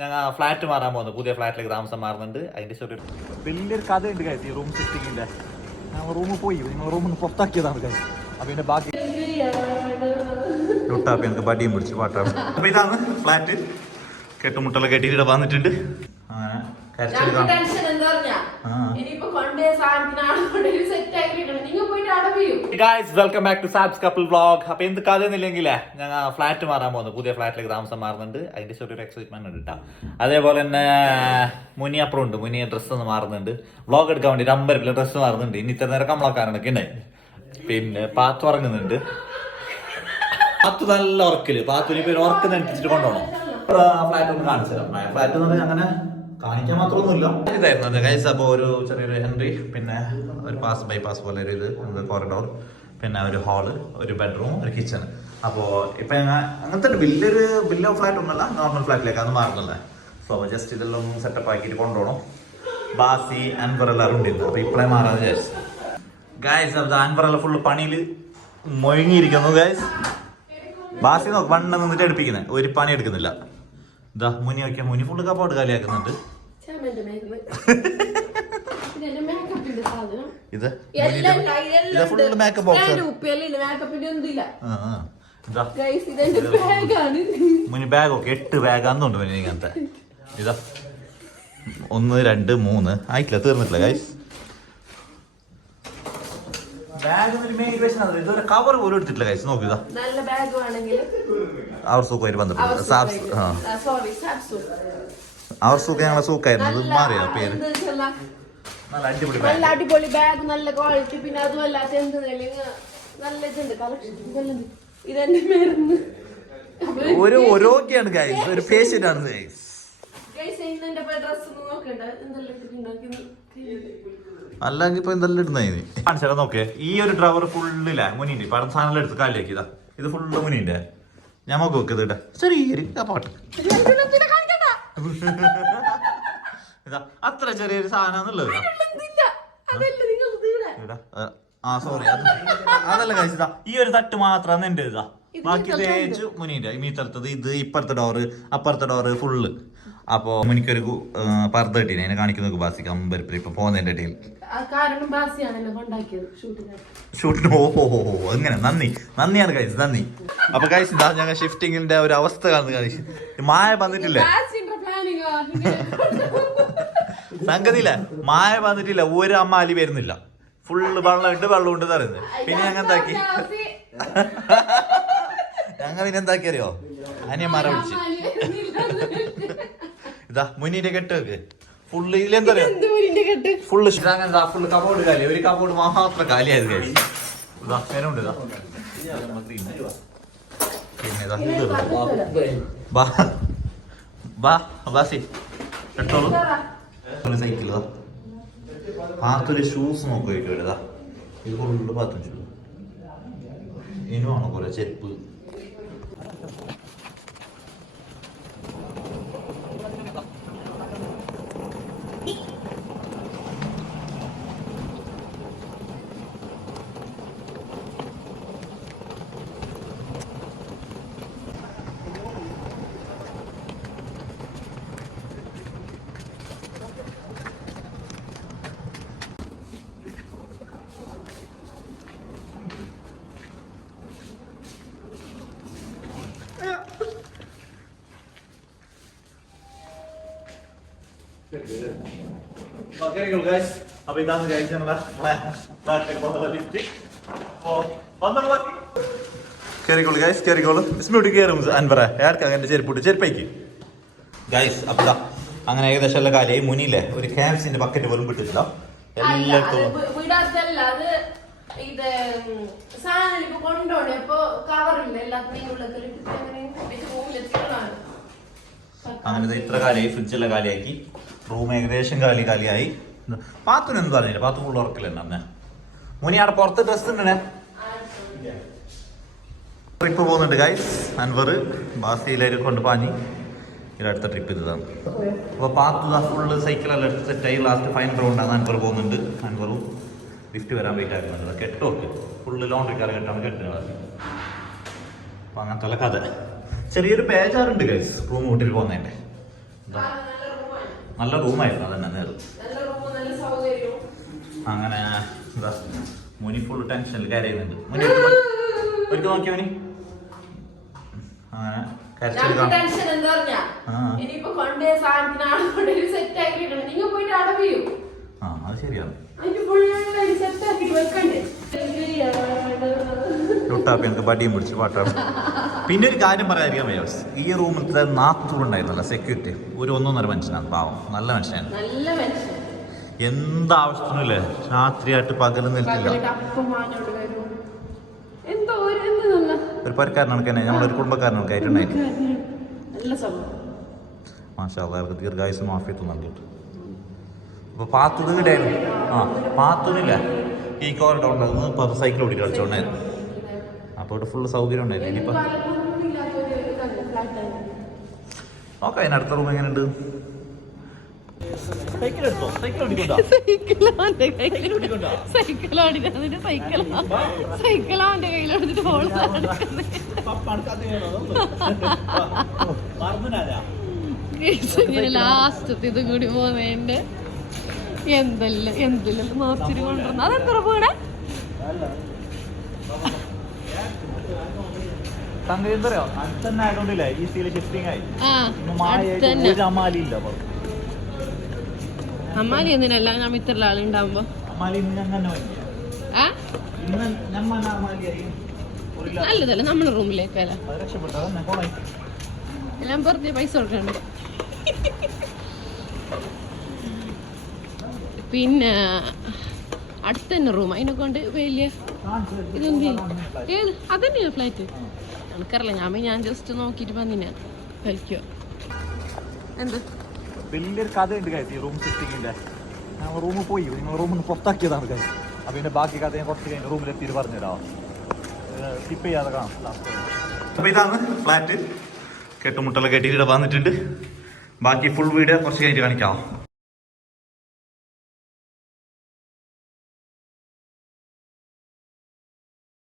ഞങ്ങൾ ഫ്ലാറ്റ് മാറാൻ പോകുന്നു പുതിയ ഫ്ലാറ്റിലേക്ക് താമസം മാറുന്നുണ്ട്. അതിന്റെ ചെറിയൊരു വലിയൊരു കഥ ഉണ്ട് ഈ റൂം സെറ്റിങ്ങിന്റെ ഞങ്ങൾ റൂമിൽ പോയി. നിങ്ങൾ റൂമിൽ നിന്ന് പുറത്താക്കിയതാണ് കാര്യം അപ്പൊ ഇതിന്റെ ബാക്കി ലുട്ടാപ്പി എനിക്ക് ബടിയും പിടിച്ച് പാട്ടാണ് അപ്പൊ ഇതാണ് ഫ്ലാറ്റ്. കെട്ടുമുട്ടല കെട്ടിയിട്ട് വന്നിട്ടുണ്ട്. അങ്ങനെ welcome back to Sabs couple vlog അപ്പൊ എന്ത് കഥയൊന്നുമില്ലെങ്കിലേ ഞങ്ങൾ ഫ്ലാറ്റ് മാറാൻ പോകുന്നു. പുതിയ ഫ്ലാറ്റിലേക്ക് താമസം മാറുന്നുണ്ട്. അതിന്റെ ചെറിയൊരു എക്സൈറ്റ്മെന്റ് ഉണ്ട് കേട്ടോ അതേപോലെ തന്നെ മുനി അപ്പുറം ഉണ്ട് മുനി ഡ്രസ്സ് ഒന്ന് മാറുന്നുണ്ട്. വ്ളോഗ് എടുക്കാൻ വേണ്ടി അമ്പരപ്പിലെ ഡ്രസ്സ് മാറുന്നുണ്ട്. ഇനി ഇത്ര നേരം കമ്മളക്കാരനൊക്കെ ഉണ്ടായി പിന്നെ പാത്ത് ഉറങ്ങുന്നുണ്ട്. പാത്ത് നല്ല ഉറക്കിൽ. പാത്തുനി പേര് ഉറക്കുന്ന നെട്ടിച്ചിട്ട് കൊണ്ടുപോകണം. ഫ്ലാറ്റ് ഒന്ന് കാണിച്ചു തരാം. ഫ്ലാറ്റ് എന്ന് പറഞ്ഞാൽ അങ്ങനെ കാണിക്കാൻ മാത്രമൊന്നുമില്ല. ഇതായിരുന്നു ഗൈസ് അപ്പോൾ ഒരു ചെറിയൊരു ഹെൻറി പിന്നെ ഒരു പാസ് ബൈപാസ് പോലെ ഒരു ഇത് കോറിഡോർ പിന്നെ ഒരു ഹാൾ ഒരു ബെഡ്റൂം ഒരു കിച്ചൺ അപ്പോൾ ഇപ്പൊ അങ്ങനത്തെ ഒരു വലിയൊരു വലിയ ഫ്ലാറ്റ് ഒന്നുമല്ല നോർമൽ ഫ്ലാറ്റിലേക്കാണ് മാറുന്നത് സോ ജസ്റ്റ് ഇതെല്ലാം സെറ്റപ്പ് ആക്കിയിട്ട് കൊണ്ടുപോകണം. ബാസി അൻവർ ഉണ്ട് അപ്പോൾ ഇപ്പോഴേ മാറാന്ന് വിചാരിച്ചു. ഗായ്സ് അത് അൻവറെല്ലാം ഫുള്ള് പണിയിൽ മുഴങ്ങിയിരിക്കുന്നു ഗായ്സ് ബാസി നോക്ക് വണ്ണം നിന്നിട്ട് എടുപ്പിക്കുന്നത് ഒരു പണി എടുക്കുന്നില്ല. ഇതാ മുനി ഒക്കെ മുനി ഫുള്ള് കപ്പാട് കാലിയാക്കുന്നുണ്ട്. ഇത് ഇത് ഫുള്ള് മേക്കപ്പ് ബോക്സ് മുനി ബാഗ് ഒക്കെ എട്ട് ബാഗാന്നുണ്ട് മുനി ഇങ്ങനത്തെ. ഇതാ. ഒന്ന് രണ്ട് മൂന്ന്. ആയിട്ടില്ല തീർന്നിട്ടില്ല ഗൈസ് ബാഗ് ഇതൊരു കവർ പോലും എടുത്തിട്ടില്ല ഗൈസ് നോക്കുക നല്ല ബാഗ് വേണമെങ്കിൽ അവർ സൂക്കുമായിട്ട് ബന്ധപ്പെട്ടു സാബ്സ് ആ. സോറി സാപ്സു അവർ സൂക്ക് ഞങ്ങളെ സൂക്കായിരുന്നു ഇത് മാറിയോ പേര്? എന്താ വെച്ചാ നല്ല അടിപൊളി നല്ല ബാഗ് അടിപൊളി ബാഗ് നല്ല ക്വാളിറ്റി പിന്നെ അതുമല്ലാത്ത എന്ത് നല്ല ഇതുണ്ട്. കളക്ഷൻ ഇതെന്റെ മരുന്ന്. ഒരു ഓരോക്കെയാണ് ഗൈസ് ഒരു പേഷ്യന്റ് ആണ് ഗൈസ് ഗൈസ് ഇന്നെന്റെ ഡ്രസ് നോക്കണ്ട? എന്തെല്ലാം ഇട്ടിട്ടുണ്ടാക്കി അല്ലെങ്കിൽ ഇപ്പൊ എന്തെല്ലാം ഇടുന്നതിന് കാണിച്ചാലും നോക്കേ ഈ ഒരു ഡ്രവർ ഫുള്ളില്ല മുനിന്റെ പടം സാധനം എടുത്ത് കാലിലേക്ക് ഇതാ ഇത് ഫുള്ള് മുനിന്റെ ഞാൻ നോക്കി നോക്കിയത് ഇടാ. ചെറിയൊരു പാട്ട്. ഇതാ അത്ര ചെറിയൊരു സാധനം എന്നുള്ളത് അതല്ല നിങ്ങൾ തീരെ ആ, സോറി അത് അതല്ല കഴിച്ചതാ ഈ ഒരു തട്ട് മാത്രമാണ് എന്റെ ഇതാ. ബാക്കി തേച്ച് മുനിന്റെ ഈ ഇത് ഇപ്പുറത്തെ ഡോറ് അപ്പുറത്തെ ഡോറ് ഫുള്ള് അപ്പോ എനിക്കൊരു പർദ്ദ കിട്ടീനെ. അതിനെ കാണിക്കുന്ന ബാസിക്ക് അമ്പരപ്പിൽ ഇപ്പൊ പോകുന്നതിന്റെ ഇടയിൽ. ആ കാരണം ബാസിയാണല്ലോ കൊണ്ടാക്കിയത് ഷൂട്ടിന്. ഓ ഹോ ഹോ അങ്ങനെ. നന്ദി. നന്ദിയാണ് കഴിച്ചത് നന്ദി. അപ്പൊ കഴിച്ചില്ല ഞങ്ങൾ ഷിഫ്റ്റിങ്ങിന്റെ ഒരു അവസ്ഥ കാണുന്നത് കഴിച്ചു മായ വന്നിട്ടില്ലേ? സംഗതിയില്ല. മായ വന്നിട്ടില്ല. ഒരു അമ്മ അലി വരുന്നില്ല. ഫുള്ള് വെള്ളം ഉണ്ട് വെള്ളം ഉണ്ട് തരുന്നത് പിന്നെ ഞങ്ങൾ എന്താക്കി? ഞങ്ങൾ പിന്നെ എന്താക്കി അറിയോ? അനിയന്മാരെ വിളിച്ച്. ഇതാ മുന്നിന്റെ കെട്ട് വെക്ക് ഫുള്ള് ഇതിലെന്താ അറിയോ? കെട്ട്? ഫുള്ള് അങ്ങനെ ഫുള്ള് കബോർഡ് കാലി. ഒരു കബോർഡ് മാത്രം കാലിയായത് കാലി ഇതാ പേരുണ്ട് ഇതാ പിന്നെ സൈക്കിൾ പാത്തൊരു ഷൂസ് നോക്കി ഇതാ ഇത് ഫുള്ള് പത്തഞ്ചു ഷൂ ഇനുവാണോ കുറെ ചെരുപ്പ്? അപ്പൊ ഇതാണ് കഴിച്ച കേറിക്കോളൂ ഗൈസ് കേറിക്കോളൂ. സ്മ്യൂട്ട് കയറും അൻപറ ഏർക്ക് അങ്ങനെ ചെരുപ്പിട്ട് ചെരുപ്പയ്ക്ക് ഗൈസ് അപ്പൊ ദാ അങ്ങനെ ഏകദേശം എല്ലാ കാര്യം. മുനിയില്ലേ ഒരു ക്യാബ്സിന്റെ ബക്കറ്റ് പോലും കിട്ടില്ല എല്ലായിടത്തും ഇത് സാധനം ഇപ്പൊ കൊണ്ടോണേ. അപ്പൊ കവറില്ല എല്ലാത്തിനെയും ഉള്ളത്തിൽ റൂമിലെത്തികളാണ് അങ്ങനെ ദേ ഇത്ര ഫ്രിഡ്ജ് ഫ്രിഡ്ജെല്ലാം കാലിയാക്കി. റൂം ഏകദേശം കാലി കാലിയായി പാത്തുന് എന്ത് പറഞ്ഞില്ല? പാത്തു ഫുൾ ഉറക്കില്ല അന്നെ മുനി അവിടെ പുറത്ത് ഡ്രസ് ഉണ്ടേ ട്രിപ്പ് പോകുന്നുണ്ട് ഗൈസ് അൻവർ ബാസിയിലേക്ക് കൊണ്ട് പാഞ്ഞി. ഇതടുത്ത ട്രിപ്പ് ഇതാണ്. അപ്പോൾ പാത്ത് ഫുള്ള് സൈക്കിളെല്ലാം എടുത്ത് സെറ്റായി ലാസ്റ്റ് ഫൈനൽ റൗണ്ടാണ് അൻവർ പോകുന്നുണ്ട്. അൻവറും ലിഫ്റ്റ് വരാൻ വെയിറ്റ് ആക്കുന്നുണ്ട് കെട്ടോക്ക് ഫുള്ള് ലോണ്ടറി കാർ കെട്ടാണ് കെട്ടുന്നത് അപ്പോൾ അങ്ങനത്തെ കഥ. ചെറിയൊരു പേജാറുണ്ട് ഗൈസ് റൂം വീട്ടിൽ പോകുന്നതിന്റെ നല്ല റൂമായിരുന്നു അതന്നെ നേരം അങ്ങനെ എന്താ മുനി ഫുൾ ടെൻഷനിൽ കരയുന്നുണ്ട്. മുനി ഒരിക്കൽ നോക്കിയ മുനി? അങ്ങനെ ആ. അത് ശരിയാണ്. ലുട്ടാപ്പി എനിക്ക് പിടിച്ച് പാട്ടാണ് പിന്നെ ഒരു കാര്യം പറയാതിരിക്കാൻ വയ്യ. ഈ റൂമിലത്തെ നാത്തൂറുണ്ടായിരുന്നല്ലോ സെക്യൂരിറ്റി ഒരു ഒന്നൊന്നര മനുഷ്യനാണ് പാവം. നല്ല മനുഷ്യനാണ്. എന്താവശ്യത്തിനുമില്ലേ? രാത്രിയായിട്ട് പകലും നിൽക്കില്ല. ഒരു പരക്കാരനൊക്കെ നമ്മളൊരു കുടുംബക്കാരനൊക്കെ ആയിട്ടുണ്ടായിരുന്നു മാഷാ അവർക്ക് ദീർഘായുസും ആഫിയത്തും നൽകിയിട്ട്. അപ്പൊ പാത്തത് ഇവിടെയായിരുന്നു ആ പാത്തതില്ല ഈ കോറിഡോർ ഉണ്ടായിരുന്നു സൈക്കിൾ ഓടി കളിച്ചോണ്ടായിരുന്നു അപ്പൊ ഇവിടെ ഫുള്ള് സൗകര്യം ഉണ്ടായിരുന്നു. ഇനിയിപ്പോ നോക്കാം അതിന് അടുത്ത റൂം എങ്ങനെയുണ്ട്? സൈക്കിൾ എടുത്തോ? സൈക്കിൾ ഓടിക്കൊണ്ടോ? സൈക്കിളാടിന് സൈക്കിളാ സൈക്കിളാന്റെ കയ്യിലെടുത്തിട്ട് ഫോൺ ലാസ്റ്റ് ഇതും കൂടി പോകുന്നതിന്റെ എന്തെല്ലാം എന്തെല്ലാം നോച്ചിരി കൊണ്ടുവന്നു? അതെന്താ പോകണേ അടുത്തന്നെ ആയതുകൊണ്ടില്ലേ ഈസിയിൽ ഷിഫ്റ്റിംഗ് ആയി. ഒരു അമാലി ഇല്ല അപ്പൊ. അമ്മാലി എന്തിനല്ല ഞാൻ ഇത്ര ആളുണ്ടാവുമ്പോ അമാലി ഇന്ന് ഞമ്മ അമാലിയായി ഗ്ലാസ്. നല്ലതല്ല നമ്മുടെ റൂമിലേക്ക് അല്ല എല്ലാം പറഞ്ഞ പൈസ കൊടുക്കണ്ട? പിന്നെ അടുത്ത തന്നെ റൂം. അതിനെ കൊണ്ട് വലിയ ഇതൊന്നും ഏത്? അതന്നെയാണ് ഫ്ലാറ്റ് എനിക്കറിയില്ല. ഞാൻ ഞാൻ ജസ്റ്റ് നോക്കിയിട്ട് വന്നിനെ കഴിക്കുക എന്ത്? വലിയൊരു കഥയുണ്ട് കാര്യം ഈ റൂം സിസ്റ്റിങ്ങിന്റെ ഞാൻ റൂമിൽ പോയി. നിങ്ങൾ റൂമിൽ നിന്ന് പുറത്താക്കിയതാണ് കാര്യം അപ്പൊ എന്റെ ബാക്കി കഥ ഞാൻ കുറച്ച് കഴിഞ്ഞ് റൂമിൽ എത്തിയിട്ട് പറഞ്ഞുതരാം. സ്കിപ്പ് ചെയ്യാതെ കാണാം. അപ്പൊ ഇതാണ് ഫ്ലാറ്റ് കെട്ടുമുട്ടല കെട്ടിയിട്ട് വന്നിട്ടുണ്ട്. ബാക്കി ഫുൾ വീട് കുറച്ച് കഴിഞ്ഞിട്ട് കാണിക്കാം.